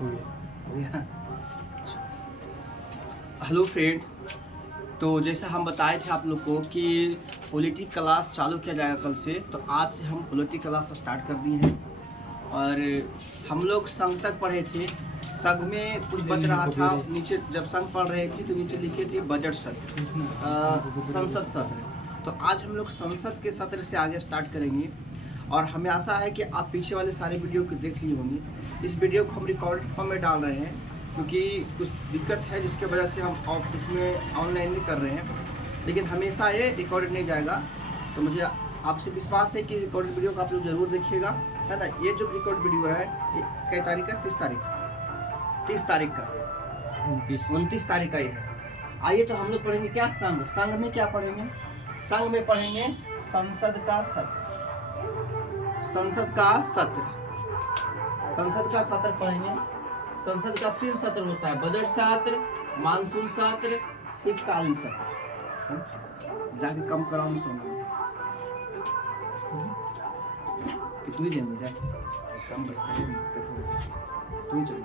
हो गया। Hello friend, तो जैसा हम बताए थे आप लोग को कि पॉलिटी क्लास चालू किया जाएगा कल से, तो आज से हम पॉलिटी क्लास स्टार्ट कर दिए हैं। और हम लोग संघ तक पढ़े थे। संघ में कुछ बच रहा था, नीचे जब संघ पढ़ रहे थे तो नीचे लिखे थे बजट सत्र, संसद सत्र। तो आज हम लोग संसद के सत्र से आगे स्टार्ट करेंगे। और हमें आशा है कि आप पीछे वाले सारे वीडियो को देख ली होंगी। इस वीडियो को हम रिकॉर्ड फॉर्म में डाल रहे हैं क्योंकि कुछ दिक्कत है जिसके वजह से हम इसमें ऑनलाइन भी कर रहे हैं, लेकिन हमेशा ये रिकॉर्डेड नहीं जाएगा। तो मुझे आपसे विश्वास है कि रिकॉर्डेड वीडियो को आप लोग जरूर देखिएगा, है ना। ये जो रिकॉर्ड वीडियो है ये कई तारीख का, 30 तारीख का 29 तारीख का ये है। आइए तो हम लोग पढ़ेंगे क्या, संघ में क्या पढ़ेंगे। संघ में पढ़ेंगे संसद का सत्र पढ़ेंगे। संसद का 3 सत्र होता है, बजट सत्र, मानसून सत्र, शीतकालीन सत्र। जाके कम कराओ सोना कि तू ही देने जाए, कम करके दिक्कत हो जाए, तू ही चल।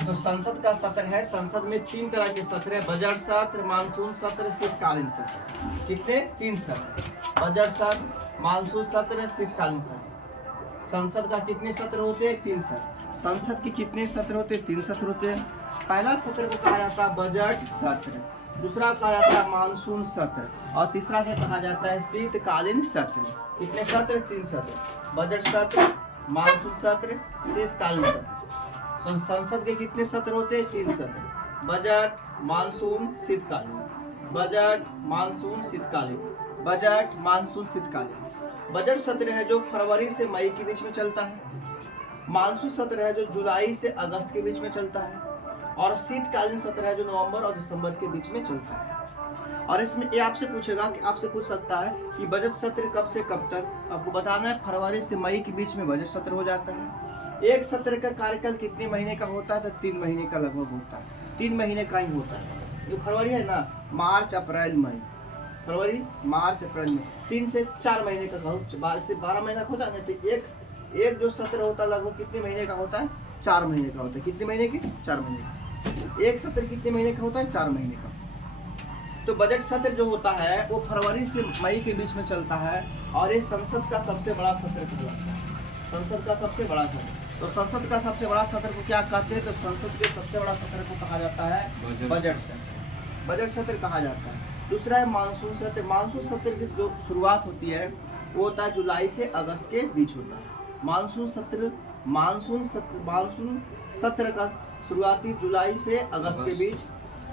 तो संसद का सत्र है। संसद में 3 तरह के सत्र है, बजट सत्र, मानसून सत्र, शीतकालीन सत्र। कितने? 3 सत्र, बजट सत्र, मानसून सत्र, शीतकालीन सत्र। संसद का कितने सत्र होते हैं? 3 सत्र। संसद के कितने सत्र होते हैं? 3 सत्र होते हैं। पहला सत्र को कहा जाता है बजट सत्र, दूसरा कहा जाता है मानसून सत्र, और तीसरा क्या कहा जाता है? शीतकालीन सत्र। कितने सत्र? 3 सत्र, बजट सत्र, मानसून सत्र, शीतकालीन सत्र। तो संसद के कितने सत्र होते हैं? 3 सत्र, बजट, मानसून, शीतकालीन। बजट, मानसून, शीतकालीन, बजट, मानसून, शीतकालीन। बजट सत्र है जो फरवरी से मई के बीच में चलता है। मानसून सत्र है जो जुलाई से अगस्त के बीच में चलता है। और शीतकालीन सत्र है जो नवंबर और दिसंबर के बीच में चलता है। और इसमें ये आपसे पूछेगा कि आपसे पूछ सकता है कि बजट सत्र कब से कब तक। आपको बताना है फरवरी से मई के बीच में बजट सत्र हो जाता है। एक सत्र का कार्यकाल कितने महीने का होता है? तो 3 महीने का लगभग होता है। 3 महीने का ही होता है। जो फरवरी है ना, मार्च, अप्रैल, मई, फरवरी, मार्च, अप्रैल में 3 से 4 महीने का, 12 से 12 महीने का होता है। तो एक जो सत्र होता है लगभग कितने महीने का होता है? 4 महीने का होता है। कितने महीने के? 4 महीने का। एक सत्र कितने महीने का होता है? 4 महीने का। तो बजट सत्र जो होता है वो फरवरी से मई के बीच में चलता है, और ये संसद का सबसे बड़ा सत्र कहलाता है। संसद का सबसे बड़ा सत्र। तो संसद का सबसे बड़ा सत्र को क्या कहते हैं? तो संसद के सबसे बड़ा सत्र को कहा जाता है बजट सत्र। बजट सत्र कहा जाता है। दूसरा है मानसून सत्र। मानसून सत्र की जो शुरुआत होती है वो होता है जुलाई से अगस्त के बीच होता है। मानसून सत्र का शुरुआती जुलाई से अगस्त के बीच।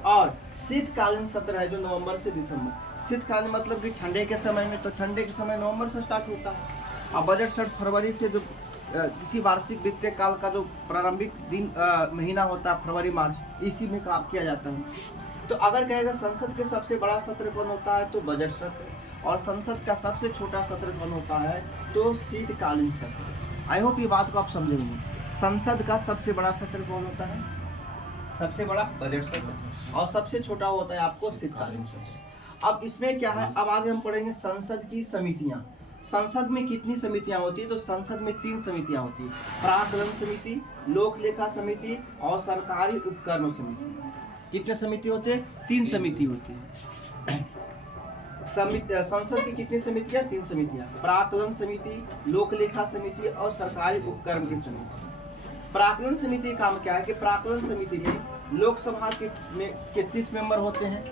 और शीतकालीन सत्र है जो नवंबर से दिसंबर। शीतकालीन मतलब कि ठंडे के समय में, तो ठंडे के समय नवंबर से स्टार्ट होता है। और बजट सत्र फरवरी से, जो किसी वार्षिक वित्तीय काल का जो प्रारंभिक दिन महीना होता है फरवरी मार्च, इसी में काम किया जाता है। तो अगर कहेगा संसद के सबसे बड़ा सत्र कौन होता है? तो बजट सत्र। और संसद का सबसे छोटा सत्र कौन होता है? तो शीतकालीन सत्र। आई होप ये बात को आप समझेंगे। संसद का सबसे बड़ा सत्र कौन होता है? सबसे बड़ा बजट सत्र, और सबसे छोटा होता है आपको शीतकालीन सत्र। अब इसमें क्या है, अब आगे हम पढ़ेंगे संसद की समितियां। संसद में कितनी समितियां होती है? तो संसद में 3 समितियां होती है, प्राक्कलन समिति, लोक लेखा समिति और सरकारी उपक्रम समिति। कितने समिति होते हैं? 3 समिति होती है। संसद की कितनी समितियां? 3 समितियां, प्राक्कलन समिति, लोक लेखा समिति और सरकारी उपक्रम की समिति। प्राक्कलन समिति का काम क्या है कि प्राक्कलन समिति में लोकसभा के 30 मेंबर होते हैं,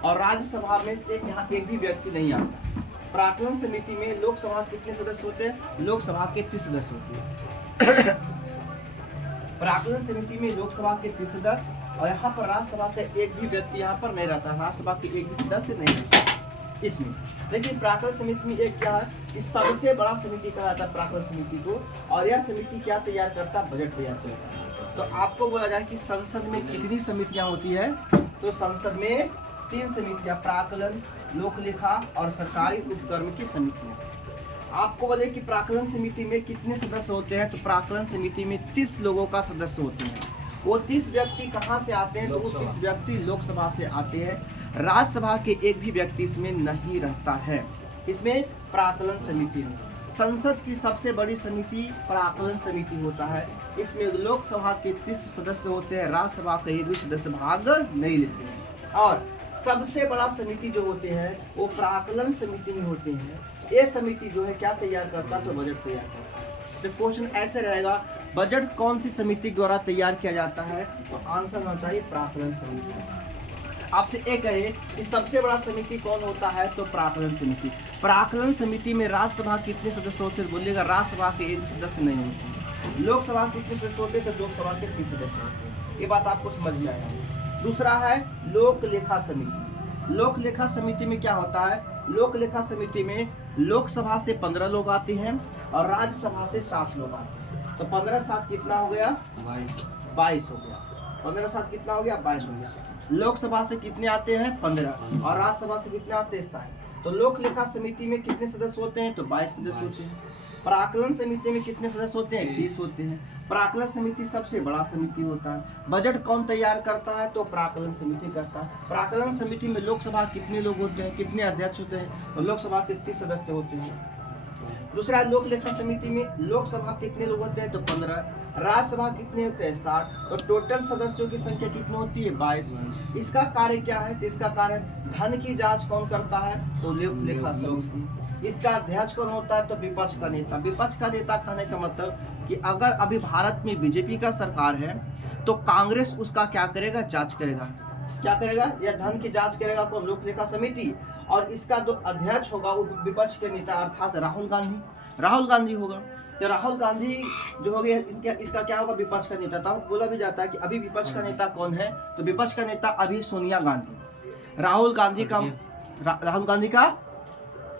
और राज्यसभा में से यहाँ एक भी व्यक्ति नहीं आता। प्राक्कलन समिति में लोकसभा के कितने सदस्य होते हैं? लोकसभा के 30 सदस्य होते हैं। प्राक्कलन समिति में लोकसभा के 30 सदस्य, और यहाँ पर राज्यसभा का एक भी व्यक्ति यहाँ पर नहीं रहता, राज्यसभा के एक भी सदस्य नहीं रहता इसमें। लेकिन प्राक्कलन समिति में एक क्या है कि सबसे बड़ा समिति कहा जाता है प्राक्कलन समिति को, और यह समिति क्या तैयार करता है? बजट तैयार करता है। तो आपको बोला जाए कि संसद में कितनी समितियां होती है? तो संसद में 3 समितियां, प्राक्कलन, लोक लेखा और सरकारी उपक्रम की समितियां। आपको बोले कि प्राक्कलन समिति में कितने सदस्य होते हैं? तो प्राक्कलन समिति में 30 लोगों का सदस्य होते हैं। वो 30 व्यक्ति कहाँ से आते हैं? तो वो 30 व्यक्ति लोकसभा से आते हैं। राज्यसभा के एक भी व्यक्ति इसमें नहीं रहता है। इसमें प्राक्कलन समिति में संसद की सबसे बड़ी समिति प्राक्कलन समिति होता है। इसमें लोकसभा के 30 सदस्य होते हैं, राज्यसभा के 1 भी सदस्य भाग नहीं लेते हैं। और सबसे बड़ा समिति जो होते हैं वो प्राक्कलन समिति में होते हैं। ये समिति जो है क्या तैयार करता है, तो बजट तैयार करता है। तो क्वेश्चन ऐसे रहेगा, बजट कौन सी समिति द्वारा तैयार किया जाता है, तो आंसर होना चाहिए प्राक्कलन समिति। आपसे एक कहे कि सबसे बड़ा समिति कौन होता है, तो प्राक्कलन समिति। प्राक्कलन समिति में राज्यसभा कितने सदस्य होते हैं, बोलिएगा राज्यसभा के 1 सदस्य नहीं होते। लोकसभा कितने सदस्य होते हैं, तो लोकसभा के 30 सदस्य होते हैं। ये बात आपको समझ में आएगा। दूसरा है लोक लेखा समिति। लोक लेखा समिति में क्या होता है, लोक लेखा समिति में लोकसभा से 15 लोग आते हैं और राज्यसभा से 7 लोग आते हैं। तो 15 7 कितना हो गया, 22 हो गया। 15 7 कितना हो गया, 22 हो गया। लोकसभा से कितने आते हैं, 15, और राज्यसभा से कितने आते हैं, 7। तो लोक लेखा समिति में कितने सदस्य होते हैं, तो 22 सदस्य होते हैं। प्राक्कलन समिति में कितने सदस्य होते हैं, 30 होते हैं। प्राक्कलन समिति सबसे बड़ा समिति होता है। बजट कौन तैयार करता है, तो प्राक्कलन समिति करता है। प्राक्कलन समिति में लोकसभा कितने लोग होते हैं, कितने अध्यक्ष होते हैं, तो लोकसभा के 30 सदस्य होते हैं। दूसरा लोक लेखा समिति में लोकसभा कितने लोग होते हैं, तो 15, राज्यसभा कितने होते हैं, 60। तो टोटल सदस्यों की संख्या कितनी होती है, 22। इसका कार्य क्या है, तो इसका कार्य धन की जांच कौन करता है, तो लोक लेखा समिति। इसका अध्यक्ष कौन होता है, तो विपक्ष का नेता। विपक्ष का नेता कहने का मतलब कि अगर अभी भारत में बीजेपी का सरकार है तो कांग्रेस उसका क्या करेगा, जांच करेगा। क्या करेगा, या धन की जांच करेगा कौन, लोक लेखा समिति। और इसका जो अध्यक्ष होगा वो विपक्ष के नेता अर्थात राहुल गांधी होगा। तो राहुल गांधी जो हो गया, इसका क्या होगा, विपक्ष का नेता। तो बोला भी जाता है कि अभी विपक्ष का नेता कौन है, तो विपक्ष का नेता अभी सोनिया गांधी। राहुल गांधी का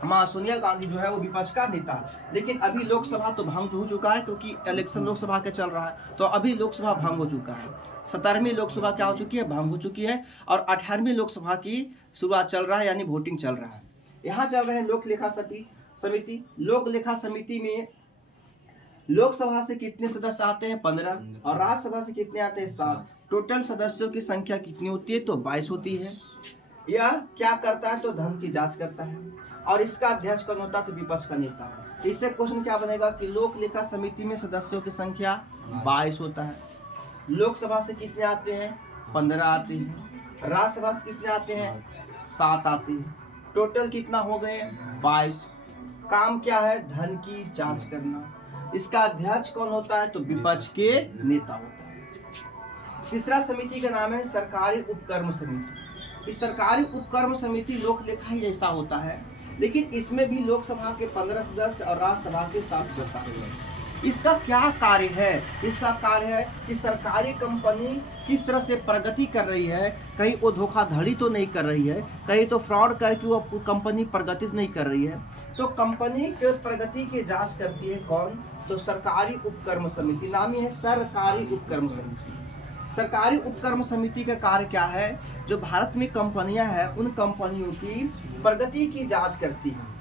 माँ सोनिया गांधी जो है वो विपक्ष का नेता। लेकिन अभी लोकसभा तो भंग हो चुका है, क्योंकि इलेक्शन लोकसभा के चल रहा है। तो अभी लोकसभा भंग हो चुका है। 17वीं लोकसभा क्या हो चुकी है, भंग हो चुकी है। और 18वीं लोकसभा की शुरुआत चल रहा है, यानी वोटिंग चल रहा है। यहाँ चल रहे हैं लोक लेखा समिति। लोक लेखा समिति में लोकसभा से कितने सदस्य आते हैं, 15, और राज्यसभा से कितने आते हैं, 7। टोटल सदस्यों की संख्या कितनी होती है, तो 22 होती है। यह क्या करता है, तो धन की जांच करता है। और इसका अध्यक्ष कौन होता है, तो विपक्ष का नेता। इससे क्वेश्चन क्या बनेगा कि लोक लेखा समिति में सदस्यों की संख्या 22 होता है। लोकसभा से कितने आते हैं, 15 आते हैं। राज्यसभा से कितने आते हैं, 7 आते हैं। टोटल कितना हो गए, 22। काम क्या है, धन की जांच करना। इसका अध्यक्ष कौन होता है, तो विपक्ष के नेता होता है। तीसरा समिति का नाम है सरकारी उपक्रम समिति। इस सरकारी उपक्रम समिति लोक लेखा ही जैसा होता है, लेकिन इसमें भी लोकसभा के 15 सदस्य और राज्यसभा के 7 सदस्य आते हैं। इसका क्या कार्य है, इसका कार्य है कि सरकारी कंपनी किस तरह से प्रगति कर रही है, कहीं वो धोखाधड़ी तो नहीं कर रही है, कहीं तो फ्रॉड करके वो कंपनी प्रगति नहीं कर रही है। तो कंपनी के प्रगति की जांच करती है कौन, तो सरकारी उपक्रम समिति। नाम ही है सरकारी उपक्रम समिति। सरकारी उपक्रम समिति का कार्य क्या है, जो भारत में कंपनियां हैं उन कंपनियों की प्रगति की जांच करती है,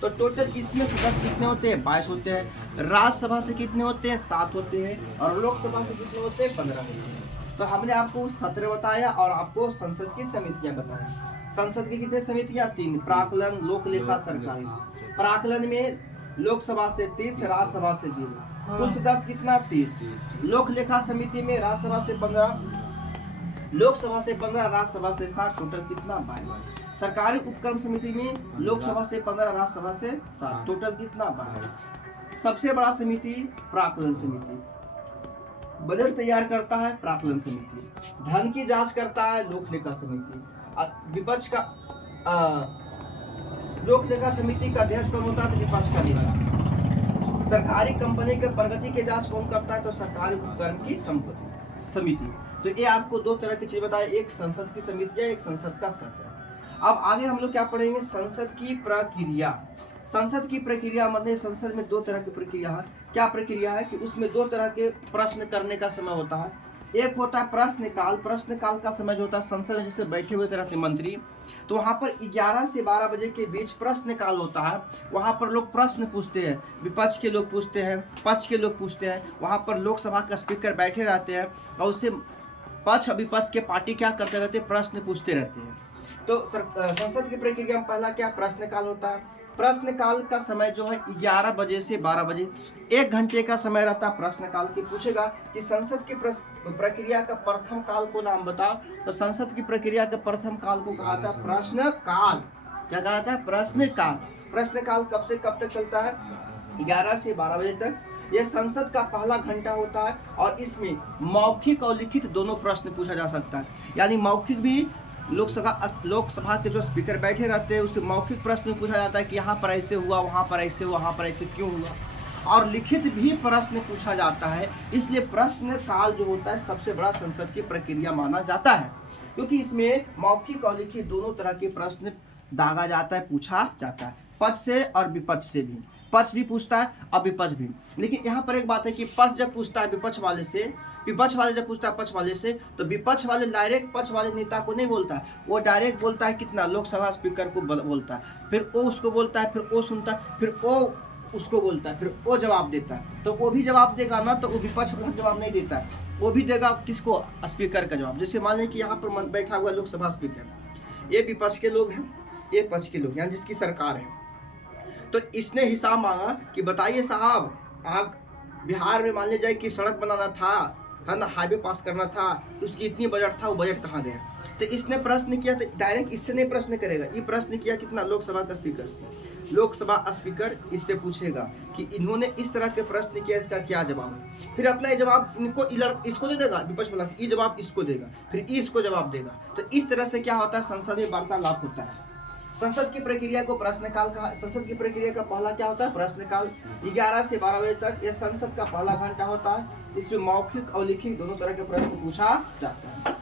तो टोटल इसमें सदस्य कितने होते हैं, 22 होते हैं। राज्यसभा से कितने होते हैं, 7 होते हैं। और लोकसभा से कितने होते हैं, 15 होते हैं। तो हमने आपको सत्र बताया और आपको संसद की समितियां बताया। संसद की कितने समितियां, 3, प्राक्कलन, लोक लेखा, सरकारी। प्राक्कलन में लोकसभा से 30, राज्यसभा से 0। कुल सदस्य कितना, 30। लोक लेखा समिति में राज्यसभा से 15, लोकसभा से 15, राज्यसभा से 7। टोटल कितना, 22। सरकारी उपक्रम समिति में लोकसभा से 15, राज्यसभा से 7। टोटल कितना, 22। सबसे बड़ा समिति प्राक्कलन समिति। बजट तैयार करता है प्राक्कलन समिति। धन की जांच करता है लोक लेखा समिति। विपक्ष का लोक लेखा समिति का अध्यक्ष कौन होता है, तो विपक्ष का नेता। सरकारी कंपनी के प्रगति की जांच कौन करता है, तो सरकारी उपक्रम की समिति। तो ये आपको 2 तरह की चीज बताए, एक संसद की समिति है, एक संसद का सत्र। अब आगे हम लोग क्या पढ़ेंगे, संसद की प्रक्रिया। संसद की प्रक्रिया मतलब संसद में 2 तरह की प्रक्रिया है। क्या प्रक्रिया है कि उसमें 2 तरह के प्रश्न करने का समय होता है। एक होता है प्रश्नकाल। प्रश्नकाल का समय जो होता है, संसद में जैसे बैठे हुए रहते मंत्री, तो वहाँ पर 11 से 12 बजे के बीच प्रश्नकाल होता है। वहाँ पर लोग प्रश्न पूछते हैं, विपक्ष के लोग पूछते हैं, पक्ष के लोग पूछते हैं। वहाँ पर लोकसभा का स्पीकर बैठे रहते हैं और उससे पक्ष विपक्ष के पार्टी क्या करते रहते हैं, प्रश्न पूछते रहते हैं। तो संसद की प्रक्रिया में पहला क्या प्रश्नकाल होता है। प्रश्नकाल का समय जो है 11 बजे से 12 बजे, 1 घंटे का समय रहता है प्रश्नकाल की। पूछेगा कि संसद की प्रक्रिया का प्रथम काल को नाम बताओ, तो संसद की प्रक्रिया के प्रथम काल को कहा था प्रश्नकाल। क्या कहा था? प्रश्नकाल। प्रश्नकाल कब से कब तक चलता है? 11 से 12 बजे तक। यह संसद का पहला घंटा होता है और इसमें मौखिक और लिखित दोनों प्रश्न पूछा जा सकता है। यानी मौखिक भी लोकसभा के जो स्पीकर बैठे रहते हैं उससे मौखिक प्रश्न पूछा जाता है कि यहाँ पर ऐसे हुआ, वहाँ पर ऐसे हुआ, वहाँ पर ऐसे क्यों हुआ, और लिखित भी प्रश्न पूछा जाता है। इसलिए प्रश्न काल जो होता है सबसे बड़ा संसद की प्रक्रिया माना जाता है, क्योंकि इसमें मौखिक और लिखित दोनों तरह के प्रश्न दागा जाता है, पूछा जाता है, पक्ष से और विपक्ष से भी। पक्ष भी पूछता है और विपक्ष भी। लेकिन यहाँ पर एक बात है कि पक्ष जब पूछता है विपक्ष वाले से, विपक्ष वाले जब पूछता है पक्ष वाले से, तो विपक्ष वाले डायरेक्ट पक्ष वाले नेता को नहीं बोलता है, वो डायरेक्ट बोलता है कितना, लोकसभा स्पीकर को बोलता है, फिर वो उसको बोलता है, फिर वो सुनता है, फिर वो उसको बोलता है, फिर वो जवाब देता है। तो वो भी जवाब देगा ना, तो वो विपक्ष वाला जवाब नहीं देता है, वो भी देगा किसको? स्पीकर का जवाब। जैसे मान लें कि यहाँ पर बैठा हुआ लोकसभा स्पीकर, ये विपक्ष के लोग हैं, ये पक्ष के लोग, यहाँ जिसकी सरकार है, तो इसने हिसाब मांगा कि बताइए साहब, आप बिहार में मान लिया जाए कि सड़क बनाना था, है ना, हाईवे पास करना था, उसकी इतनी बजट था, वो बजट कहाँ गया? तो इसने प्रश्न किया, तो डायरेक्ट इससे नहीं प्रश्न करेगा, ये प्रश्न किया कितना? लोकसभा का स्पीकर से। लोकसभा स्पीकर इससे पूछेगा कि इन्होंने इस तरह के प्रश्न किया, इसका क्या जवाब है। फिर अपना ये जवाब इनको इसको दे देगा, विपक्ष वाला ये जवाब इसको देगा, फिर इसको जवाब देगा। तो इस तरह से क्या होता है? संसद में वार्तालाप होता है। संसद की प्रक्रिया को प्रश्नकाल कहा। संसद की प्रक्रिया का पहला क्या होता है? प्रश्नकाल। 11 से 12 बजे तक यह संसद का पहला घंटा होता है। इसमें मौखिक और लिखित दोनों तरह के प्रश्न पूछा जाता है।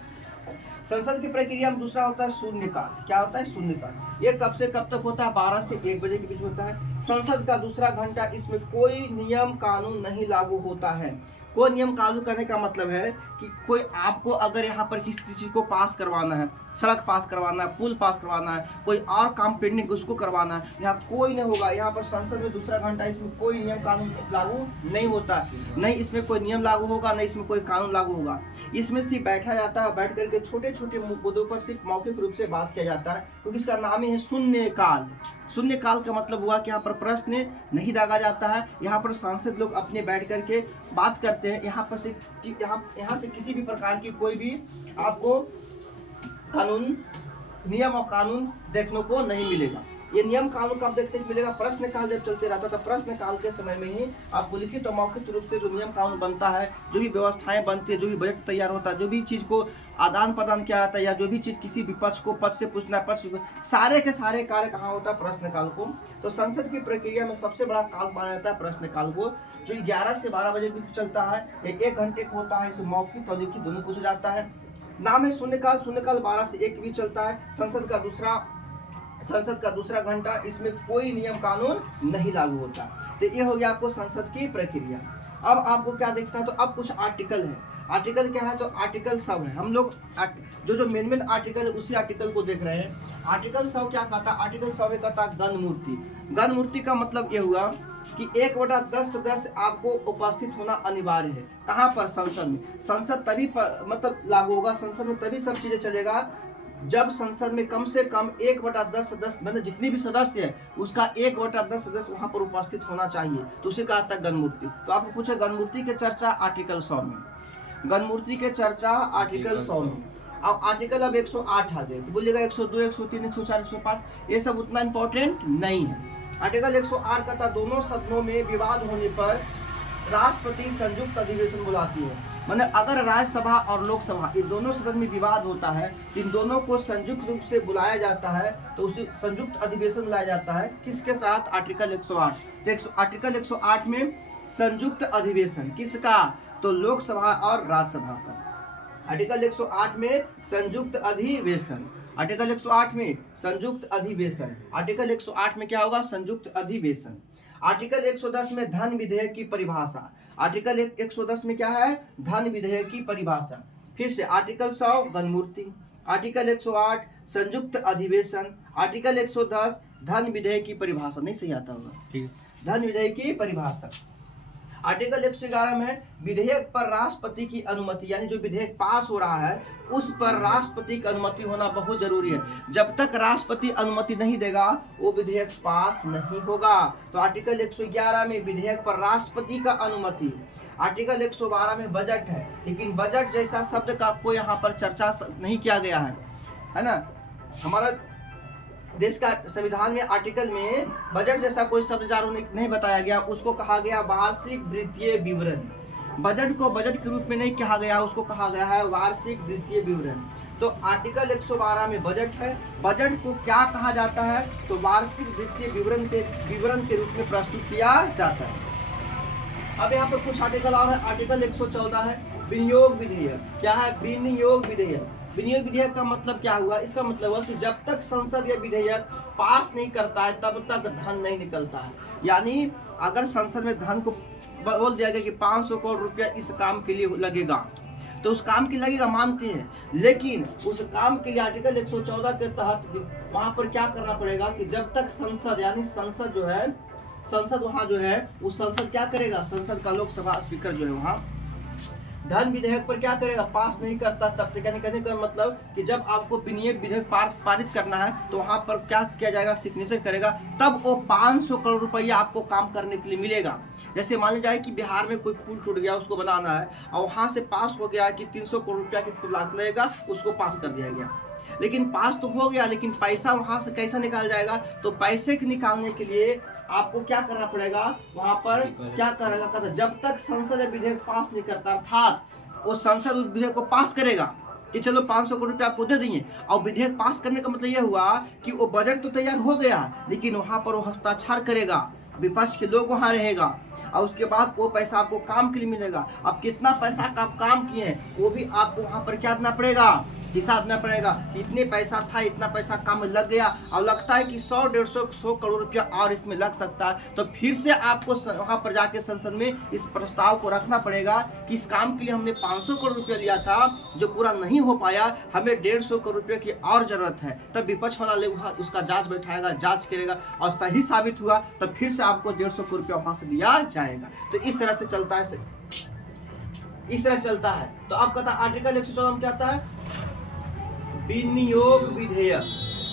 संसद की प्रक्रिया में दूसरा होता है शून्यकाल। क्या होता है? शून्यकाल। ये कब से कब तक होता है? 12 से 1 बजे के बीच होता है। संसद का दूसरा घंटा, इसमें कोई नियम कानून नहीं लागू होता है। कोई नियम कानून करने का मतलब है कि कोई आपको अगर यहाँ पर किसी चीज़ को पास करवाना है, सड़क पास करवाना है, पुल पास करवाना है, कोई और काम पेंडिंग उसको करवाना है, यहाँ कोई नहीं होगा। यहाँ पर संसद में दूसरा घंटा, इसमें कोई नियम कानून लागू नहीं होता, नहीं इसमें कोई नियम लागू होगा, नहीं इसमें कोई कानून लागू होगा। इसमें सिर्फ बैठा जाता है, बैठ करके छोटे छोटे मुद्दों पर सिर्फ मौखिक रूप से बात किया जाता है, क्योंकि इसका नाम ही है शून्यकाल। शून्यकाल का मतलब हुआ कि यहाँ पर प्रश्न नहीं दागा जाता है, यहाँ पर सांसद लोग अपने बैठ करके बात करते हैं। यहाँ पर से यहाँ से किसी भी प्रकार की कोई भी आपको कानून, नियम और कानून देखने को नहीं मिलेगा। ये नियम कानून कब देखने को मिलेगा? प्रश्न काल जब चलते रहता था, प्रश्न काल के समय में ही आपको लिखित और मौखिक रूप से जो नियम कानून बनता है, जो भी व्यवस्थाएं बनती है, जो भी बजट तैयार होता है, जो भी चीज़ को आदान प्रदान किया जाता है, या जो भी चीज़ किसी विपक्ष को पक्ष से पूछना है, पक्ष, सारे के सारे कार्य कहाँ होता है? प्रश्न काल को। तो संसद की प्रक्रिया में सबसे बड़ा काल माना जाता है प्रश्न काल को, जो 11 से 12 बजे के बीच चलता है। ये 1 घंटे का होता है। इसे मौखिक और लिखित दोनों पूछा जाता है। नाम है शून्यकाल। शून्यकाल 12 से 1 के बीच चलता है। संसद का दूसरा घंटा, इसमें कोई नियम कानून नहीं लागू होता। तो ये हो गया आपको संसद की प्रक्रिया। अब आपको क्या देखना है? तो अब कुछ आर्टिकल है। आर्टिकल क्या है? तो आर्टिकल सब है। हम लोग जो मेन आर्टिकल है उसी आर्टिकल को देख रहे हैं। आर्टिकल सब क्या कहता है? आर्टिकल सब कहता है गण मूर्ति। गण मूर्ति का मतलब ये हुआ कि 1/10 सदस्य आपको उपस्थित होना अनिवार्य है। कहाँ पर? संसद में। संसद तभी मतलब लागू होगा, संसद में तभी सब चीजें चलेगा जब संसद में कम से कम 1/10 सदस्य, मतलब जितनी भी सदस्य है उसका 1/10 सदस्य वहां पर उपस्थित होना चाहिए, तो उसे कहा था गणमूर्ति। तो आपको पूछे गणमूर्ति के चर्चा आर्टिकल 100 में, गणमूर्ति के चर्चा आर्टिकल 100 में। अब आर्टिकल अब 108 आ गए, तो बोलिएगा 102, 103, 104, 105 ये सब उतना इंपॉर्टेंट नहीं है। आर्टिकल 108 का था दोनों सदनों में विवाद होने पर राष्ट्रपति संयुक्त अधिवेशन बुलाती है। माने अगर राज्यसभा और लोकसभा इन दोनों सदन में विवाद होता है, इन दोनों को संयुक्त रूप से बुलाया जाता है, तो उसे संयुक्त अधिवेशन बुलाया जाता है। किसके साथ? आर्टिकल 108। आर्टिकल 108 में संयुक्त अधिवेशन किसका? तो लोकसभा और राज्यसभा का। आर्टिकल 108 में संयुक्त अधिवेशन। आर्टिकल 108 में संयुक्त अधिवेशन। आर्टिकल 108 में क्या होगा? संयुक्त अधिवेशन। आर्टिकल 110 में धन विधेयक की परिभाषा। आर्टिकल 110 में क्या है? धन विधेयक की परिभाषा। फिर से आर्टिकल 100 गणमूर्ति, आर्टिकल 108 संयुक्त अधिवेशन, आर्टिकल 110 धन विधेयक की परिभाषा। नहीं सही आता होगा, ठीक है, धन विधेयक की परिभाषा। आर्टिकल 111 में विधेयक पर राष्ट्रपति की अनुमति, यानी जो विधेयक पास हो रहा है उस पर राष्ट्रपति की अनुमति होना बहुत जरूरी है। जब तक राष्ट्रपति अनुमति नहीं देगा वो विधेयक पास नहीं होगा। तो आर्टिकल 111 में विधेयक पर राष्ट्रपति का अनुमति। आर्टिकल 112 में बजट है, लेकिन बजट जैसा शब्द का कोई यहाँ पर चर्चा नहीं किया गया है ना। हमारा देश का संविधान में आर्टिकल में बजट जैसा कोई शब्द चारों नहीं बताया गया, उसको कहा गया वार्षिक वित्तीय विवरण। बजट को बजट के रूप में नहीं कहा गया, उसको कहा गया है वार्षिक वित्तीय विवरण। तो आर्टिकल 112 में बजट है, बजट को क्या कहा जाता है, तो वार्षिक वित्तीय विवरण के रूप में प्रस्तुत किया जाता है। अब यहाँ पर कुछ आर्टिकल और है। आर्टिकल 114 है विनियोग विधेयक। क्या है? विनियोग विधेयक। विनियोग विधेयक का मतलब क्या हुआ? इसका मतलब हुआ कि जब तक संसद ये विधेयक पास नहीं करता है तब तक धन नहीं निकलता है। यानी अगर संसद में धन को बोल दिया गया कि 500 करोड़ रुपया इस काम के लिए लगेगा, तो उस काम के लिए लगेगा, मानते हैं, लेकिन उस काम के लिए आर्टिकल 114 के तहत वहां पर क्या करना पड़ेगा कि जब तक संसद, यानी संसद जो है, संसद वहां जो है, उस संसद क्या करेगा, संसद का लोकसभा स्पीकर जो है वहां धन विधेयक पर क्या करेगा, पास नहीं करता तब तक। यानी कहने का मतलब कि जब आपको विधेयक पारित करना है तो वहां पर क्या किया जाएगा, सिग्नेचर करेगा, तब वो 500 करोड़ रुपया आपको काम करने के लिए मिलेगा। जैसे मान लीजिए कि बिहार में कोई पुल टूट गया, उसको बनाना है, और वहां से पास हो गया कि 300 करोड़ रुपया किसको लागत लगेगा, उसको पास कर दिया गया। लेकिन पास तो हो गया, लेकिन पैसा वहां से कैसे निकाल जाएगा, तो पैसे के निकालने के लिए आपको क्या करना पड़ेगा, वहां पर क्या करेगा, जब तक संसद विधेयक पास नहीं करता, अर्थात वो संसद उस विधेयक को पास करेगा कि चलो 500 करोड़ रुपया आपको दे देंगे, और विधेयक पास करने का मतलब यह हुआ कि वो बजट तो तैयार हो गया, लेकिन वहां पर वो हस्ताक्षर करेगा, विपक्ष के लोग वहां रहेगा, और उसके बाद वो पैसा आपको काम के लिए मिलेगा। अब कितना पैसा का आप काम किए हैं वो भी आपको वहां पर क्या देना पड़ेगा, हिसाब देना पड़ेगा कि इतने पैसा था, इतना पैसा काम लग गया, और लगता है कि 100-150 करोड़ रुपया और इसमें लग सकता है, तो फिर से आपको वहां पर जाके संसद में इस प्रस्ताव को रखना पड़ेगा कि इस काम के लिए हमने 500 करोड़ रुपया लिया था जो पूरा नहीं हो पाया, हमें 150 करोड़ रुपये की और जरूरत है। तब विपक्ष वाला लोग उसका जांच बैठाएगा, जांच करेगा, और सही साबित हुआ तब फिर से आपको 150 करोड़ रुपया वहां से दिया जाएगा। तो इस तरह से चलता है, इस तरह चलता है। तो अब कहता है आर्टिकल 114 में क्या आता है, विनियोग विधेयक।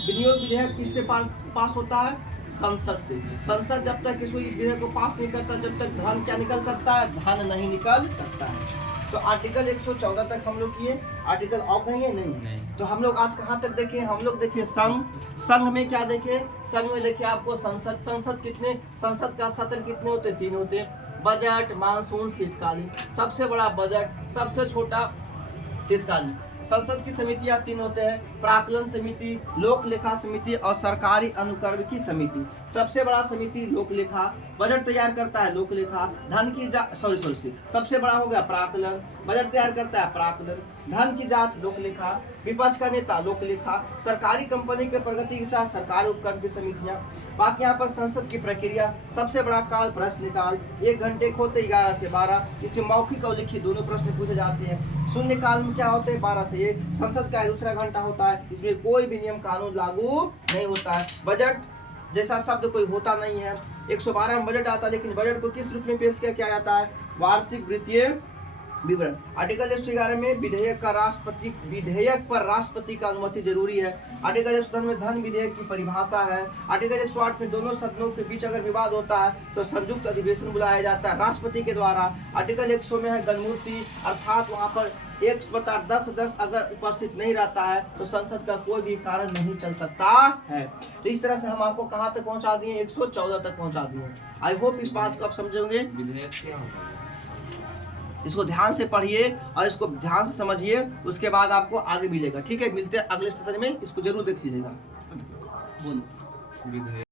विनियोग विधेयक किससे पास होता है, संसद से। संसद जब तक इस विधेयक को पास नहीं करता जब तक धन क्या निकल सकता है, धन नहीं निकल सकता है। तो आर्टिकल 114 तक हम लोग किए। आर्टिकल और कहेंगे नहीं। तो हम लोग आज कहाँ तक देखे, हम लोग देखिए संघ में क्या देखे, संघ में देखिए आपको संसद कितने, संसद का सत्र कितने होते, 3 होते, बजट, मानसून, शीतकालीन। सबसे बड़ा बजट, सबसे छोटा शीतकालीन। संसद की समितियां 3 होते हैं, प्राक्कलन समिति, लोक लेखा समिति और सरकारी अनुक्रमकी समिति। सबसे बड़ा समिति लोक लेखा, बजट तैयार करता है लोक लेखा, धन की सबसे बड़ा हो गया प्राक्कलन, बजट तैयार करता है प्राक्कलन, धन की जांच लोक लेखा, विपक्ष का नेता लोक लेखा, सरकारी कंपनी के प्रगति की जांच सरकारी उपक्रम की समितियां। बाकी यहाँ पर संसद की प्रक्रिया, सबसे बड़ा काल प्रश्नकाल, 1 घंटे होते 11 से 12, इसमें मौखिक और लिखित दोनों प्रश्न पूछे जाते हैं। शून्यकाल में क्या होते हैं, 12 से 1, संसद का दूसरा घंटा होता है, इसमें कोई भी नियम कानून लागू नहीं होता है। बजट जैसा शब्द कोई होता नहीं है। 112 में बजट आता है, लेकिन बजट को किस रूप में पेश किया जाता है, वार्षिक वित्तीय विवरण। आर्टिकल 111 में विधेयक पर राष्ट्रपति का अनुमति जरूरी है। आर्टिकल 110 में धन विधेयक की परिभाषा है। आर्टिकल 108 में दोनों सदनों के बीच अगर विवाद होता है तो संयुक्त अधिवेशन बुलाया जाता है राष्ट्रपति के द्वारा। आर्टिकल 100 में है गणमूर्ति, अर्थात वहां पर 1/10 अगर उपस्थित नहीं रहता है तो संसद का कोई भी कार्य नहीं चल सकता है। तो इस तरह से हम आपको कहां तक पहुंचा दिए, 114 तक पहुंचा दिए। आई होप इस बात को आप समझोगे। विधेयक क्या होता है, इसको ध्यान से पढ़िए और इसको ध्यान से समझिए, उसके बाद आपको आगे मिलेगा। ठीक है, मिलते हैं अगले सेशन में, इसको जरूर देख लीजिएगा। बोलो।